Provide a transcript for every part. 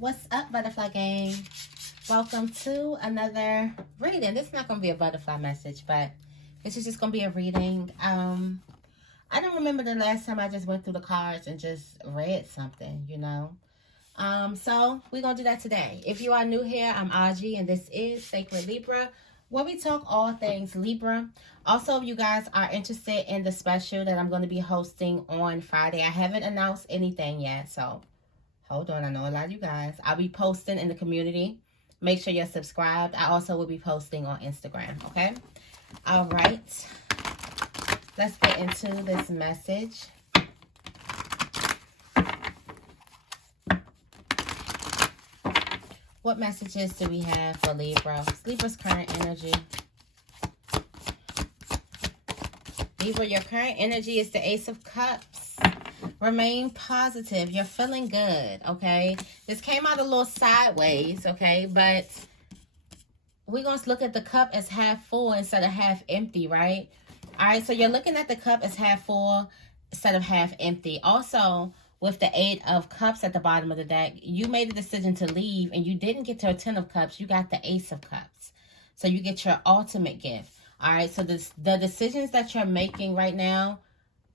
What's up, Butterfly Gang? Welcome to another reading. This is not going to be a butterfly message, but this is just going to be a reading. I don't remember the last time I just went through the cards and just read something, you know. So we're going to do that today. If you are new here, I'm Auji, and this is Sacred Libra, where we talk all things Libra. Also, if you guys are interested in the special that I'm going to be hosting on Friday, I haven't announced anything yet, so hold on. I know a lot of you guys. I'll be posting in the community. Make sure you're subscribed. I also will be posting on Instagram, okay? All right. Let's get into this message. What messages do we have for Libra? Libra's current energy. Libra, your current energy is the Ace of Cups. Remain positive. You're feeling good, okay? This came out a little sideways, okay? But we're going to look at the cup as half full instead of half empty, right? All right, so you're looking at the cup as half full instead of half empty. Also, with the 8 of Cups at the bottom of the deck, you made a decision to leave, and you didn't get your 10 of Cups. You got the Ace of Cups. So you get your ultimate gift. All right, so the decisions that you're making right now,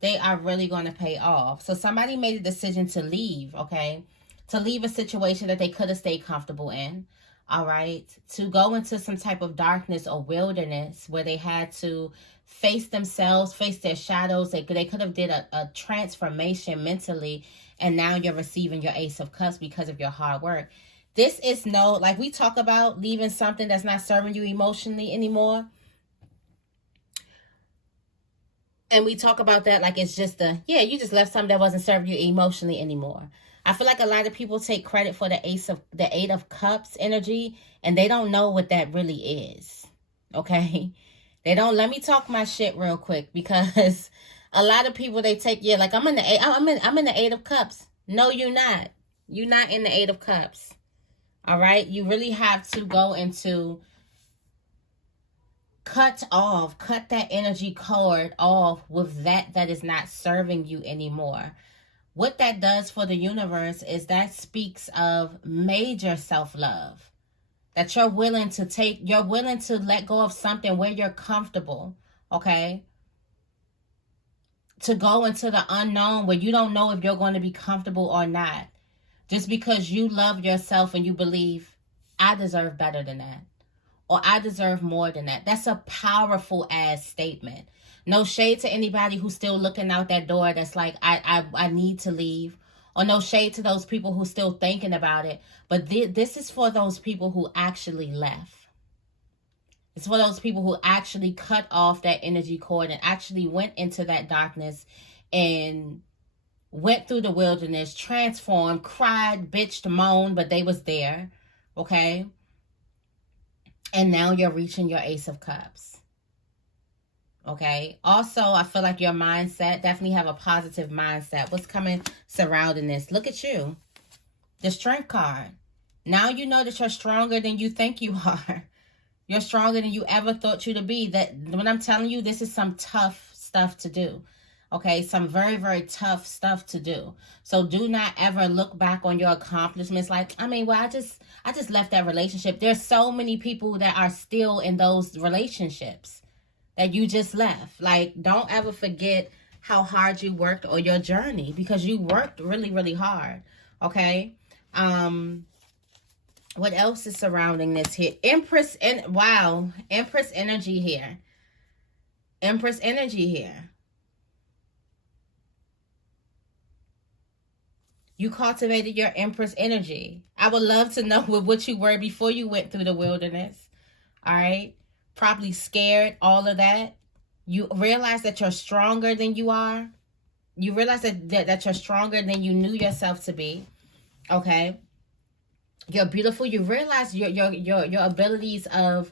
they are really going to pay off. So somebody made a decision to leave, okay? To leave a situation that they could have stayed comfortable in, all right? To go into some type of darkness or wilderness where they had to face themselves, face their shadows. They could have did a transformation mentally, and now you're receiving your Ace of Cups because of your hard work. This is like we talk about leaving something that's not serving you emotionally anymore. And we talk about that like it's just you just left something that wasn't serving you emotionally anymore. I feel like a lot of people take credit for the 8 of Cups energy, and they don't know what that really is. Okay? They don't. Let me talk my shit real quick, because a lot of people, they take, like I'm in the 8 of Cups. No, you're not. You're not in the 8 of Cups. All right? You really have to go into cut that energy cord off with that is not serving you anymore. What that does for the universe is that speaks of major self-love. That you're willing to let go of something where you're comfortable, okay? To go into the unknown where you don't know if you're going to be comfortable or not. Just because you love yourself and you believe, I deserve better than that. Or I deserve more than that. That's a powerful ass statement. No shade to anybody who's still looking out that door that's like, I need to leave. Or no shade to those people who's still thinking about it. But this is for those people who actually left. It's for those people who actually cut off that energy cord and actually went into that darkness and went through the wilderness, transformed, cried, bitched, moaned, but they was there. Okay? And now you're reaching your Ace of Cups. Okay? Also, I feel like your mindset, definitely have a positive mindset. What's coming surrounding this? Look at you. The Strength card. Now you know that you're stronger than you think you are. You're stronger than you ever thought you to be. That when I'm telling you, this is some tough stuff to do. Okay, some very, very tough stuff to do. So do not ever look back on your accomplishments like, I just left that relationship. There's so many people that are still in those relationships that you just left. Like, don't ever forget how hard you worked on your journey, because you worked really, really hard. Okay? What else is surrounding this here? Empress energy here. Empress energy here. You cultivated your Empress energy. I would love to know what you were before you went through the wilderness. All right? Probably scared, all of that. You realize that you're stronger than you are. You realize that you're stronger than you knew yourself to be. Okay? You're beautiful. You realize your abilities of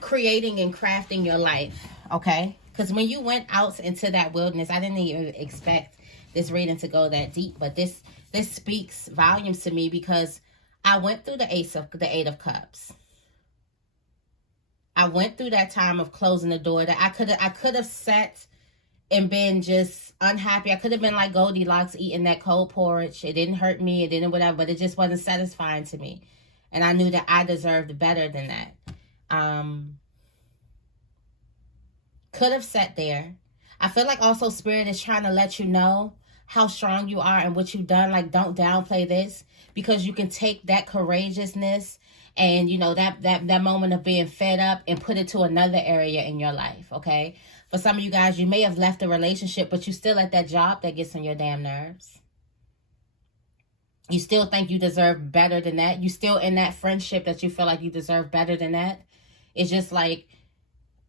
creating and crafting your life. Okay? Because when you went out into that wilderness, I didn't even expect this reading to go that deep, but this speaks volumes to me, because I went through the 8 of Cups. I went through that time of closing the door that I could have sat and been just unhappy. I could have been like Goldilocks eating that cold porridge. It didn't hurt me. It didn't whatever, but it just wasn't satisfying to me. And I knew that I deserved better than that. Could have sat there. I feel like also Spirit is trying to let you know how strong you are and what you've done. Like, don't downplay this, because you can take that courageousness and, you know, that moment of being fed up and put it to another area in your life, okay? For some of you guys, you may have left a relationship, but you still at that job that gets on your damn nerves. You still think you deserve better than that. You still in that friendship that you feel like you deserve better than that. It's just like,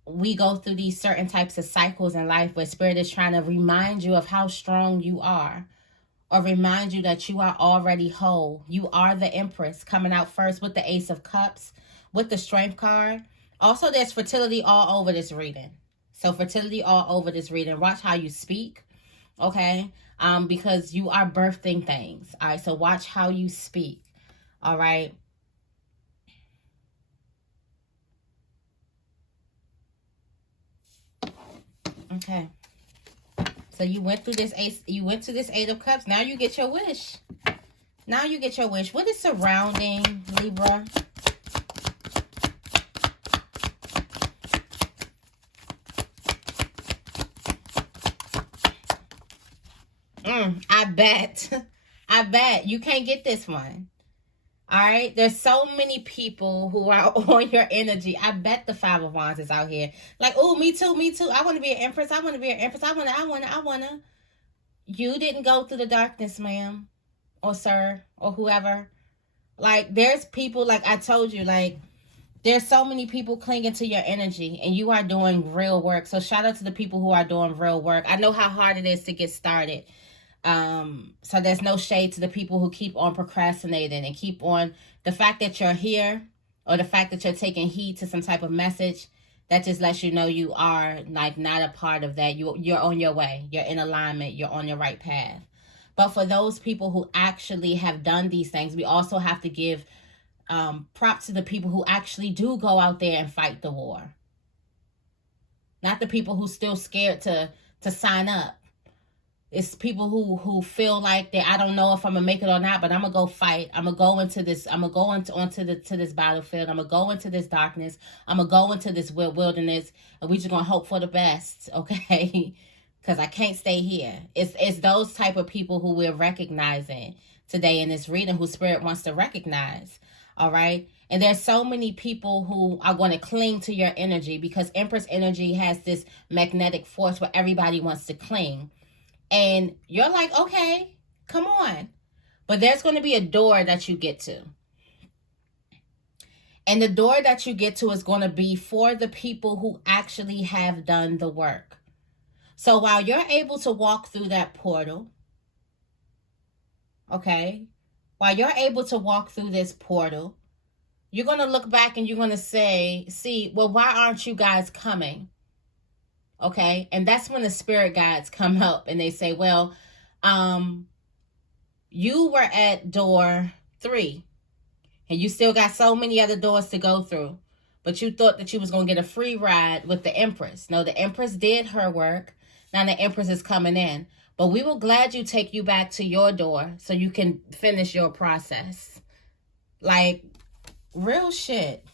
we go through these certain types of cycles in life where Spirit is trying to remind you of how strong you are, or remind you that you are already whole. You are the Empress, coming out first with the Ace of Cups, with the Strength card. Also, there's fertility all over this reading. So fertility all over this reading. Watch how you speak, okay? Because you are birthing things. All right, so watch how you speak, all right? Okay. So you went through this Ace, you went to this Eight of Cups. Now you get your wish. Now you get your wish. What is surrounding, Libra? I bet. I bet. You can't get this one. All right, there's so many people who are on your energy. I bet the Five of Wands is out here. Like, oh, me too, me too. I want to be an Empress. I want to be an Empress. I want to. You didn't go through the darkness, ma'am, or sir, or whoever. Like, there's people, like I told you, like, there's so many people clinging to your energy, and you are doing real work. So shout out to the people who are doing real work. I know how hard it is to get started. So there's no shade to the people who keep on procrastinating and keep on. The fact that you're here, or the fact that you're taking heed to some type of message, that just lets you know you are like not a part of that. You're on your way. You're in alignment. You're on your right path. But for those people who actually have done these things, we also have to give props to the people who actually do go out there and fight the war. Not the people who still scared to sign up. It's people who feel like that, I don't know if I'm gonna make it or not, but I'm gonna go fight. I'm gonna go into this. I'm gonna go onto this battlefield. I'm gonna go into this darkness. I'm gonna go into this wilderness, and we just gonna hope for the best, okay? Because I can't stay here. It's those type of people who we're recognizing today in this reading, who Spirit wants to recognize. All right. And there's so many people who are going to cling to your energy, because Empress energy has this magnetic force where everybody wants to cling. And you're like, okay, come on. But there's going to be a door that you get to. And the door that you get to is going to be for the people who actually have done the work. So while you're able to walk through that portal, okay, while you're able to walk through this portal, you're going to look back and you're going to say, see, well, why aren't you guys coming? Okay, and that's when the spirit guides come up and they say, well, you were at door 3 and you still got so many other doors to go through, but you thought that you was going to get a free ride with the Empress. No, the Empress did her work. Now the Empress is coming in, but we will gladly take you back to your door so you can finish your process. Like, real shit.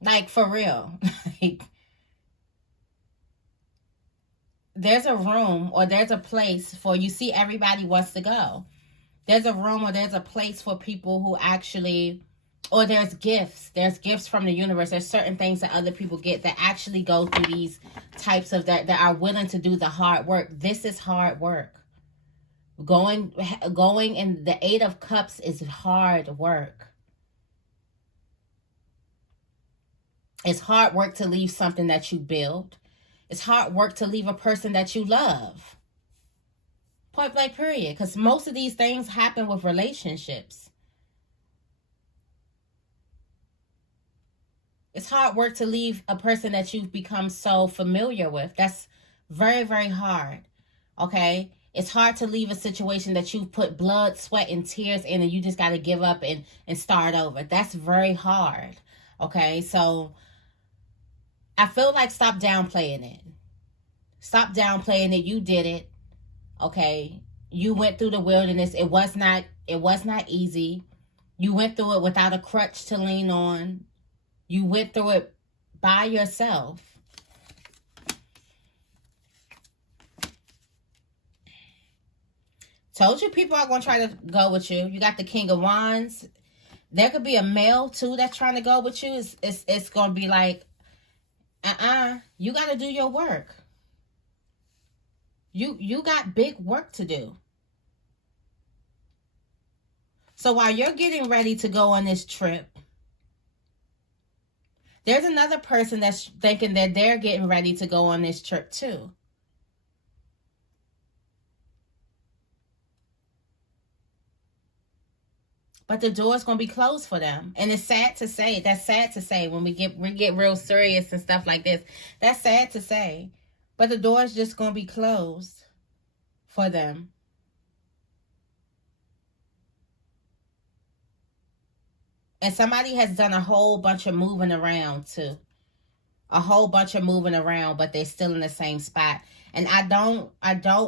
Like, for real. Like, there's a room or there's a place for, you see, everybody wants to go. There's a room or there's a place for people who actually, or there's gifts. There's gifts from the universe. There's certain things that other people get that actually go through these types of, that are willing to do the hard work. This is hard work. Going in the Eight of Cups is hard work. It's hard work to leave something that you build. It's hard work to leave a person that you love. Point blank, period. Because most of these things happen with relationships. It's hard work to leave a person that you've become so familiar with. That's very, very hard. Okay? It's hard to leave a situation that you've put blood, sweat, and tears in, and you just got to give up and start over. That's very hard. Okay? So I feel like stop downplaying it. Stop downplaying it. You did it. Okay. You went through the wilderness. It was not easy. You went through it without a crutch to lean on. You went through it by yourself. Told you people are going to try to go with you. You got the King of Wands. There could be a male too that's trying to go with you. It's going to be like, you got to do your work. You got big work to do. So while you're getting ready to go on this trip, there's another person that's thinking that they're getting ready to go on this trip too. But the door's going to be closed for them. And it's sad to say. That's sad to say when we get real serious and stuff like this. That's sad to say. But the door's just going to be closed for them. And somebody has done a whole bunch of moving around too. A whole bunch of moving around, but they're still in the same spot. And I don't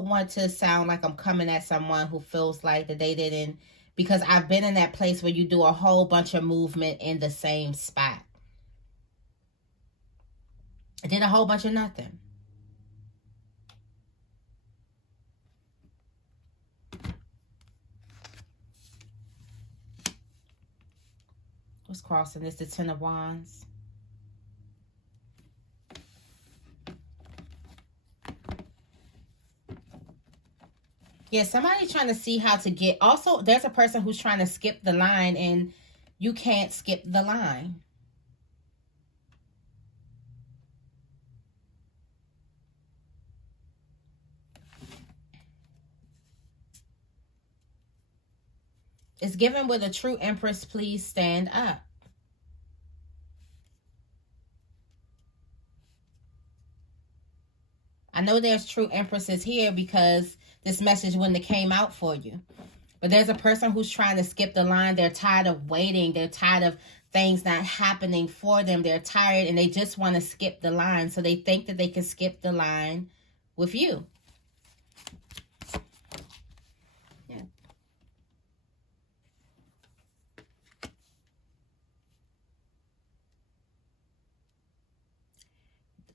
want to sound like I'm coming at someone who feels like that they didn't, because I've been in that place where you do a whole bunch of movement in the same spot. I did a whole bunch of nothing. What's crossing? This the Ten of Wands. Yeah, somebody trying to see how to get. Also, there's a person who's trying to skip the line, and you can't skip the line. It's given with a true Empress, please stand up. I know there's true Empresses here because this message wouldn't have came out for you. But there's a person who's trying to skip the line. They're tired of waiting. They're tired of things not happening for them. They're tired and they just want to skip the line. So they think that they can skip the line with you. Yeah.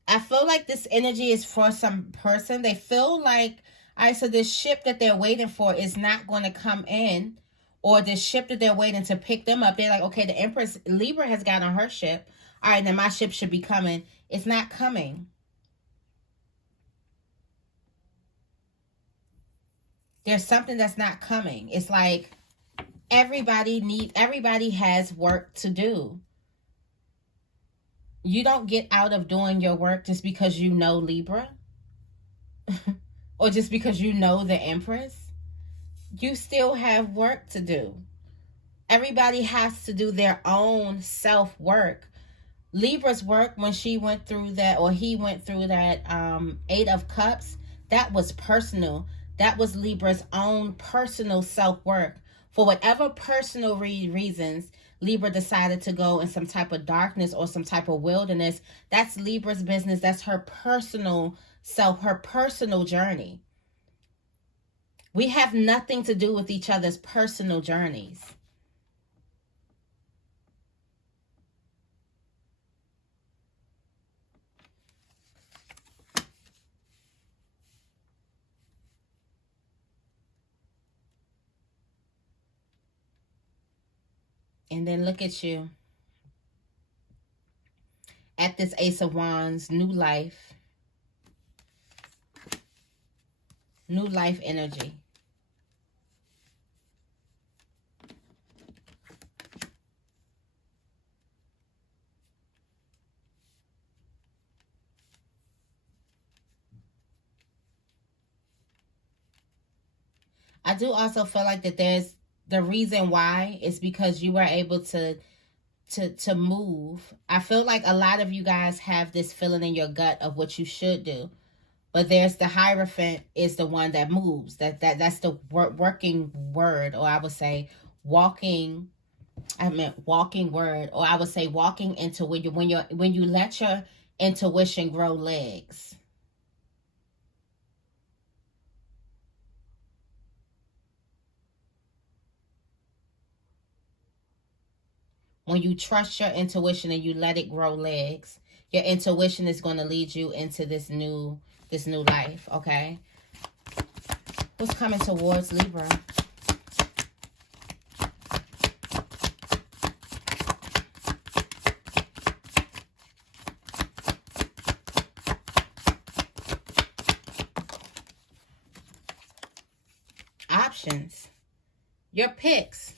I feel like this energy is for some person. They feel like, so this ship that they're waiting for is not going to come in, or this ship that they're waiting to pick them up. They're like, okay, the Empress, Libra has got on her ship. All right, then my ship should be coming. It's not coming. There's something that's not coming. It's like everybody has work to do. You don't get out of doing your work just because you know Libra or just because you know the Empress. You still have work to do. Everybody has to do their own self-work. Libra's work, when she went through that, or he went through that 8 of Cups, that was personal. That was Libra's own personal self-work. For whatever personal reasons Libra decided to go in some type of darkness or some type of wilderness, that's Libra's business. That's her personal self, her personal journey. We have nothing to do with each other's personal journeys. And then look at you. At this Ace of Wands, new life. New life energy. I do also feel like that there's the reason why is because you were able to move. I feel like a lot of you guys have this feeling in your gut of what you should do. But there's the Hierophant is the one that moves. That's the working word, or I would say walking word, or I would say walking into when you let your intuition grow legs. When you trust your intuition and you let it grow legs, your intuition is going to lead you into this new life, okay? What's coming towards Libra? Options. Your picks.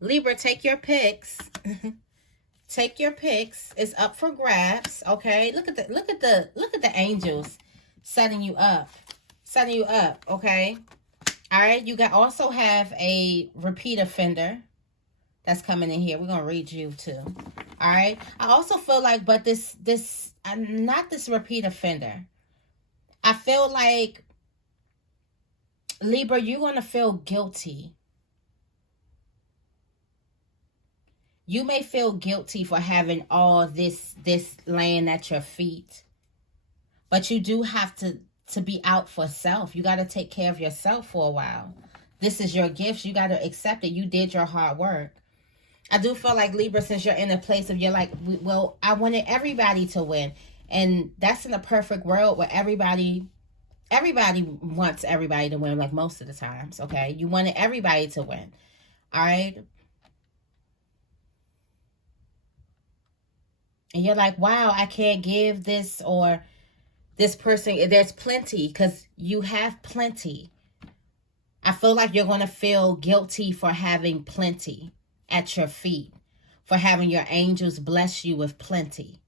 Libra, take your picks. Take your picks. It's up for grabs. Okay. Look at the angels setting you up. Setting you up. Okay. All right. You got also have a repeat offender that's coming in here. We're gonna read you too. All right. I also feel like, but this not this repeat offender. I feel like, Libra, you're gonna feel guilty. You may feel guilty for having all this laying at your feet, but you do have to be out for self. You got to take care of yourself for a while. This is your gift. You got to accept it. You did your hard work. I do feel like, Libra, since you're in a place of, you're like, well, I wanted everybody to win. And that's in a perfect world where everybody wants everybody to win, like most of the times, okay? You wanted everybody to win, all right? And you're like, wow, I can't give this or this person. There's plenty, because you have plenty. I feel like you're going to feel guilty for having plenty at your feet, for having your angels bless you with plenty.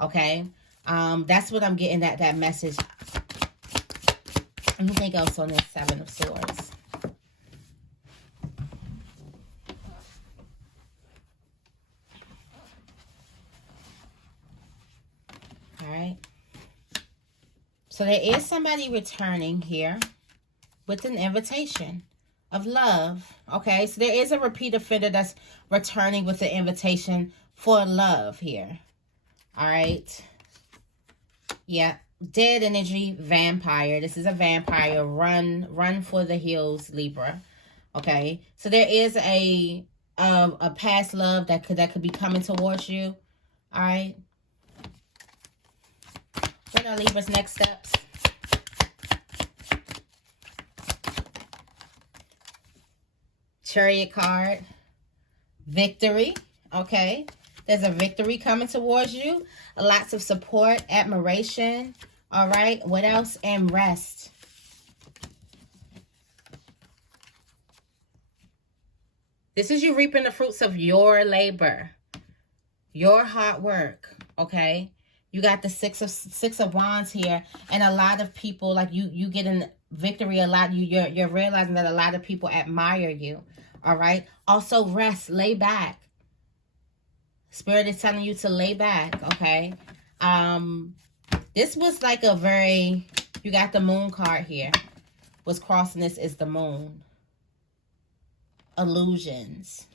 Okay? That's what I'm getting at, that message. Anything else on this Seven of Swords? All right. So there is somebody returning here with an invitation of love. Okay, so there is a repeat offender that's returning with an invitation for love here. All right. Yeah. Dead energy, vampire. This is a vampire. Run for the hills, Libra. Okay. So there is a past love that could be coming towards you. All right. What are Libra's next steps? Chariot card. Victory. Okay. There's a victory coming towards you. Lots of support, admiration. All right. What else? And rest. This is you reaping the fruits of your labor, your hard work. Okay. You got the six of wands here, and a lot of people, like you getting victory a lot. You're realizing that a lot of people admire you. All right. Also rest, lay back. Spirit is telling you to lay back. Okay. This was like a very, you got the moon card here. What's crossing this is the moon. Illusions.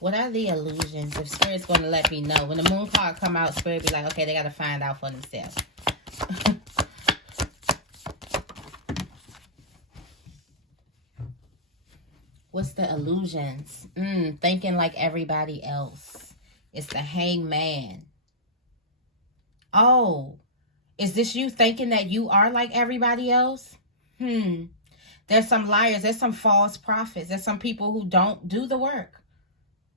What are the illusions? If Spirit's going to let me know. When the moon card come out, Spirit be like, okay, they got to find out for themselves. What's the illusions? Thinking like everybody else. It's the hangman. Oh, is this you thinking that you are like everybody else? There's some liars. There's some false prophets. There's some people who don't do the work.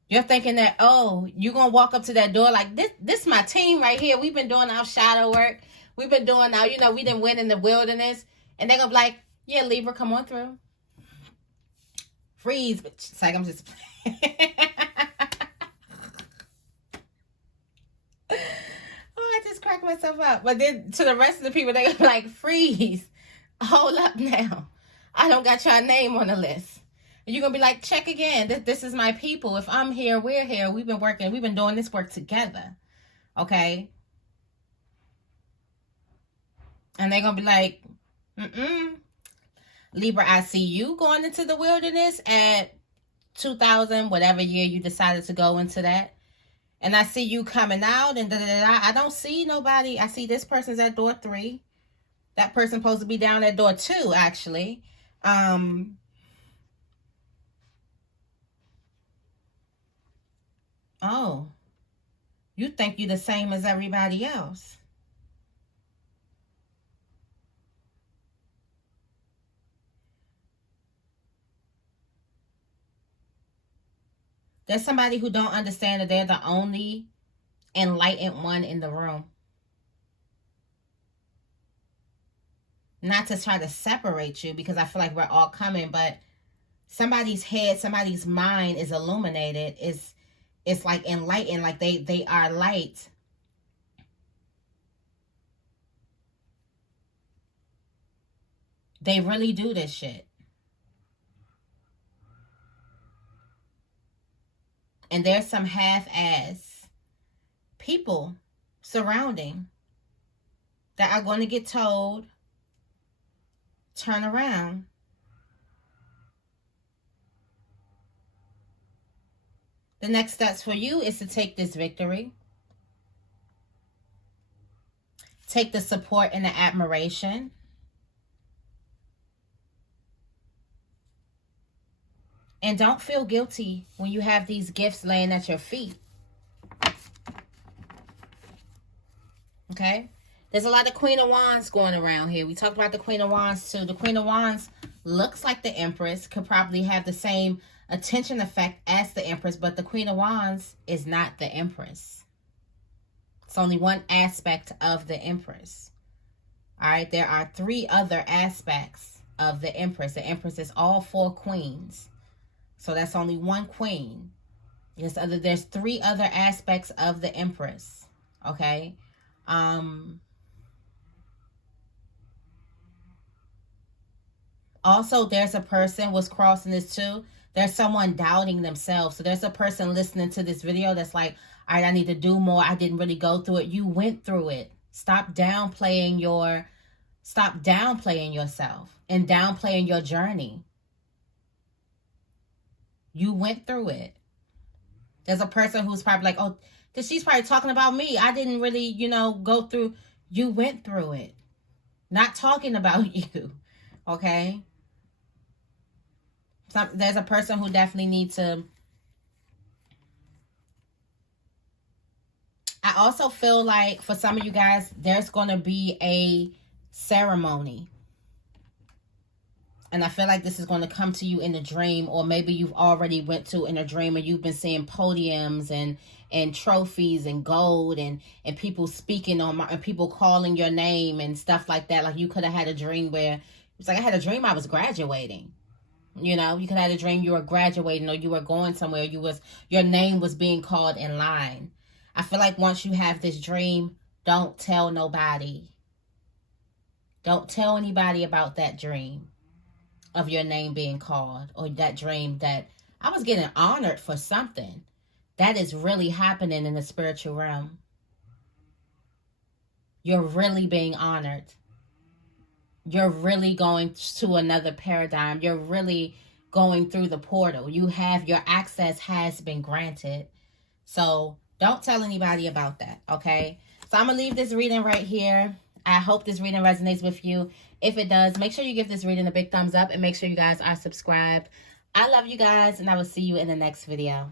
You're thinking that, oh, you're going to walk up to that door like, this is my team right here. We've been doing our shadow work. We've been doing our, we done went in the wilderness. And they're going to be like, yeah, Libra, come on through. Freeze. It's like, I'm just playing. Oh, I just cracked myself up. But then to the rest of the people, they're going to be like, freeze. Hold up now. I don't got your name on the list. And you're going to be like, check again. This is my people. If I'm here, we're here. We've been working. We've been doing this work together. Okay? And they're going to be like, Libra, I see you going into the wilderness at 2000, whatever year you decided to go into that. And I see you coming out and I don't see nobody. I see this person's at door 3. That person's supposed to be down at door 2, actually. Oh, you think you're the same as everybody else. There's somebody who don't understand that they're the only enlightened one in the room. Not to try to separate you, because I feel like we're all coming, but somebody's head, somebody's mind is illuminated. It's like enlightened, like they are light. They really do this shit. And there's some half-ass people surrounding that are going to get told, turn around. The next steps for you is to take this victory. Take the support and the admiration. And don't feel guilty when you have these gifts laying at your feet. Okay? There's a lot of Queen of Wands going around here. We talked about the Queen of Wands too. The Queen of Wands looks like the Empress. Could probably have the same attention effect as the Empress. But the Queen of Wands is not the Empress. It's only one aspect of the Empress. Alright? There are 3 other aspects of the Empress. The Empress is all 4 queens. So that's only one queen. There's 3 other aspects of the Empress. Okay? Also, there's a person was crossing this too. There's someone doubting themselves. So there's a person listening to this video that's like, all right, I need to do more. I didn't really go through it. You went through it. Stop downplaying yourself and downplaying your journey. You went through it. There's a person who's probably like, oh, she's probably talking about me. I didn't really, go through. You went through it. Not talking about you. Okay? There's a person who definitely needs to. I also feel like for some of you guys, there's going to be a ceremony. And I feel like this is going to come to you in a dream, or maybe you've already went to in a dream and you've been seeing podiums and trophies and gold and people speaking and people calling your name and stuff like that. Like you could have had a dream where it's like, I had a dream I was graduating. You could have had a dream you were graduating, or you were going somewhere. Your name was being called in line. I feel like once you have this dream, don't tell nobody. Don't tell anybody about that dream of your name being called, or that dream that I was getting honored for something. That is really happening in the spiritual realm. You're really being honored. You're really going to another paradigm. You're really going through the portal. Your access has been granted. So don't tell anybody about that, okay? So I'm going to leave this reading right here. I hope this reading resonates with you. If it does, make sure you give this reading a big thumbs up and make sure you guys are subscribed. I love you guys, and I will see you in the next video.